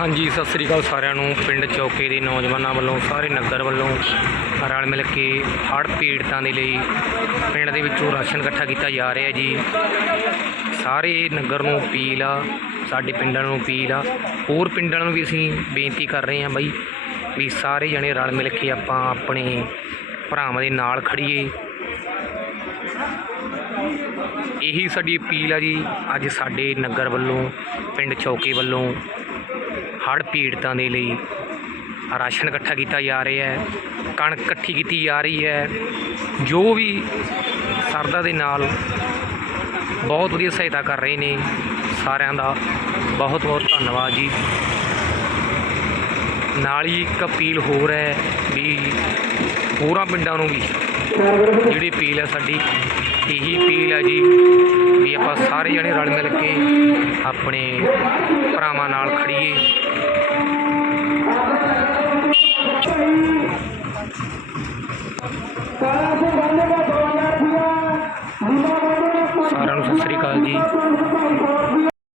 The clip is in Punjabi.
ਹਾਂਜੀ, ਸਤਿ ਸ੍ਰੀ ਅਕਾਲ ਸਾਰਿਆਂ ਨੂੰ। ਪਿੰਡ ਚੌਕੇ ਦੇ ਨੌਜਵਾਨਾਂ ਵੱਲੋਂ, ਸਾਰੇ ਨਗਰ ਵੱਲੋਂ ਰਲ ਮਿਲ ਕੇ ਹੜ੍ਹ ਪੀੜਤਾਂ ਦੇ ਲਈ ਪਿੰਡ ਦੇ ਵਿੱਚੋਂ ਰਾਸ਼ਨ ਇਕੱਠਾ ਕੀਤਾ ਜਾ ਰਿਹਾ ਜੀ। ਸਾਰੇ ਨਗਰ ਨੂੰ ਅਪੀਲ ਆ, ਸਾਡੇ ਪਿੰਡਾਂ ਨੂੰ ਅਪੀਲ ਆ। ਹੋਰ ਪਿੰਡਾਂ ਨੂੰ ਵੀ ਅਸੀਂ ਬੇਨਤੀ ਕਰ ਰਹੇ ਹਾਂ ਬਾਈ ਵੀ ਸਾਰੇ ਜਣੇ ਰਲ ਮਿਲ ਕੇ ਆਪਾਂ ਆਪਣੇ ਭਰਾਵਾਂ ਦੇ ਨਾਲ ਖੜੀਏ ਇਹੀ ਸਾਡੀ ਅਪੀਲ ਆ ਜੀ, ਅੱਜ ਸਾਡੇ ਨਗਰ ਵੱਲੋਂ, ਪਿੰਡ ਚੌਕੇ ਵੱਲੋਂ ਹੜ੍ਹ ਪੀੜਤਾਂ ਦੇ ਲਈ ਰਾਸ਼ਨ ਇਕੱਠਾ ਕੀਤਾ ਜਾ ਰਿਹਾ ਹੈ, ਕਣਕ ਇਕੱਠੀ ਕੀਤੀ ਜਾ ਰਹੀ ਹੈ, ਜੋ ਵੀ ਸਰਦਾ ਦੇ ਨਾਲ ਬਹੁਤ ਵਧੀਆ ਸਹਾਇਤਾ ਕਰ ਰਹੇ ਨੇ, ਸਾਰਿਆਂ ਦਾ ਬਹੁਤ ਬਹੁਤ ਧੰਨਵਾਦ ਜੀ। ਨਾਲ ਹੀ ਇੱਕ ਅਪੀਲ ਹੋਰ ਹੈ ਵੀ ਹੋਰਾਂ ਪਿੰਡਾਂ ਨੂੰ ਵੀ, ਜਿਹੜੀ ਅਪੀਲ ਹੈ ਸਾਡੀ ਇਹੀ ਅਪੀਲ ਹੈ ਜੀ ਵੀ ਆਪਾਂ ਸਾਰੇ ਜਣੇ ਰਲ ਮਿਲ ਕੇ ਆਪਣੇ ਭਰਾਵਾਂ ਨਾਲ ਖੜੀਏ। ਸਾਰਿਆਂ ਨੂੰ ਸਤਿ ਸ੍ਰੀ ਅਕਾਲ ਜੀ।